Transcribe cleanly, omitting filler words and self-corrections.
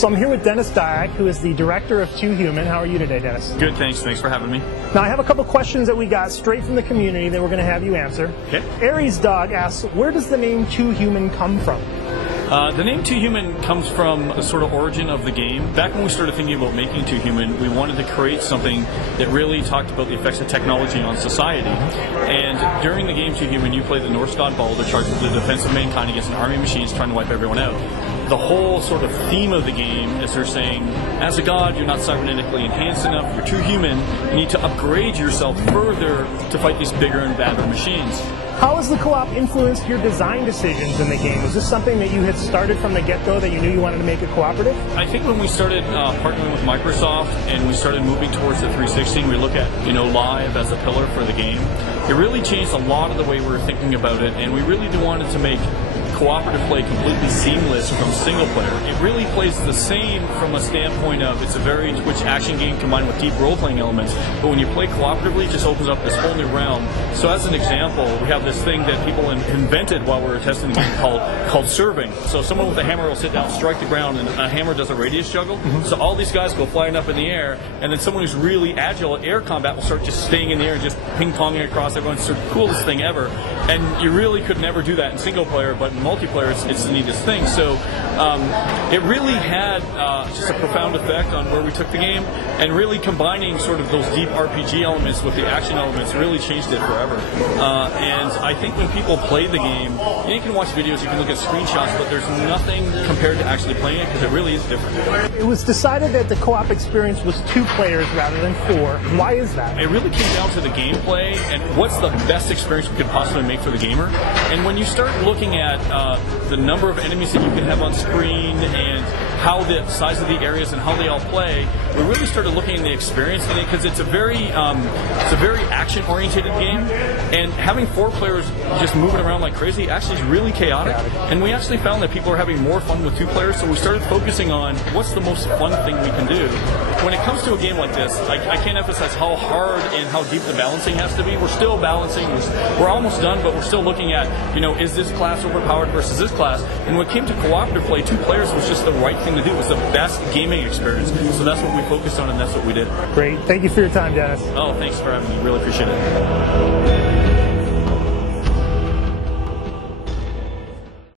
So I'm here with Denis Dyack, who is the director of Two Human. How are you today, Denis? Good, thanks. Thanks for having me. Now, I have a couple questions that we got straight from the community that we're going to have you answer. Okay. AriesDog asks, where does the name Two Human come from? The name Two Human comes from the sort of origin of the game. Back when we started thinking about making Two Human, we wanted to create something that really talked about the effects of technology on society. And during the game Two Human, you play the Norse god Balder, charged with the defense of mankind against an army of machines trying to wipe everyone out. The whole sort of theme of the game is they're saying, as a god, you're not cybernetically enhanced enough, you're too human, you need to upgrade yourself further to fight these bigger and badder machines. How has the co-op influenced your design decisions in the game? Was this something that you had started from the get-go that you knew you wanted to make it cooperative? I think when we started partnering with Microsoft and we started moving towards the 360 and we look at, live as a pillar for the game, it really changed a lot of the way we were thinking about it, and we really wanted to make cooperative play completely seamless from single player. It really plays the same from a standpoint of it's a very Twitch action game combined with deep role-playing elements, but when you play cooperatively, it just opens up this whole new realm. So as an example, we have this thing that people invented while we were testing the game called serving. So someone with a hammer will sit down, strike the ground, and a hammer does a radius juggle. So all these guys go flying up in the air, and then someone who's really agile at air combat will start just staying in the air and just ping-ponging across everyone. It's the coolest thing ever. And you really could never do that in single player, but in multiplayer, it's the neatest thing. So it really had just a profound effect on where we took the game, and really combining sort of those deep RPG elements with the action elements really changed it forever. And I think when people play the game, you can watch videos, you can look at screenshots, but there's nothing compared to actually playing it because it really is different. It was decided that the co-op experience was 2 players rather than 4. Why is that? It really came down to the gameplay and what's the best experience we could possibly make for the gamer. And when you start looking at the number of enemies that you can have on screen and how the size of the areas and how they all play, we really started looking at the experience in it because it's a very action-oriented game, and having 4 players just moving around like crazy actually is really chaotic. And we actually found that people are having more fun with 2 players, so we started focusing on what's the most fun thing we can do. When it comes to a game like this, I can't emphasize how hard and how deep the balancing has to be. We're still balancing. We're almost done, but we're still looking at, is this class overpowered versus this class? And when it came to cooperative play, 2 players was just the right thing to do. It was the best gaming experience. So that's what we focused on, and that's what we did. Great. Thank you for your time, Denis. Oh, thanks for having me. Really appreciate it.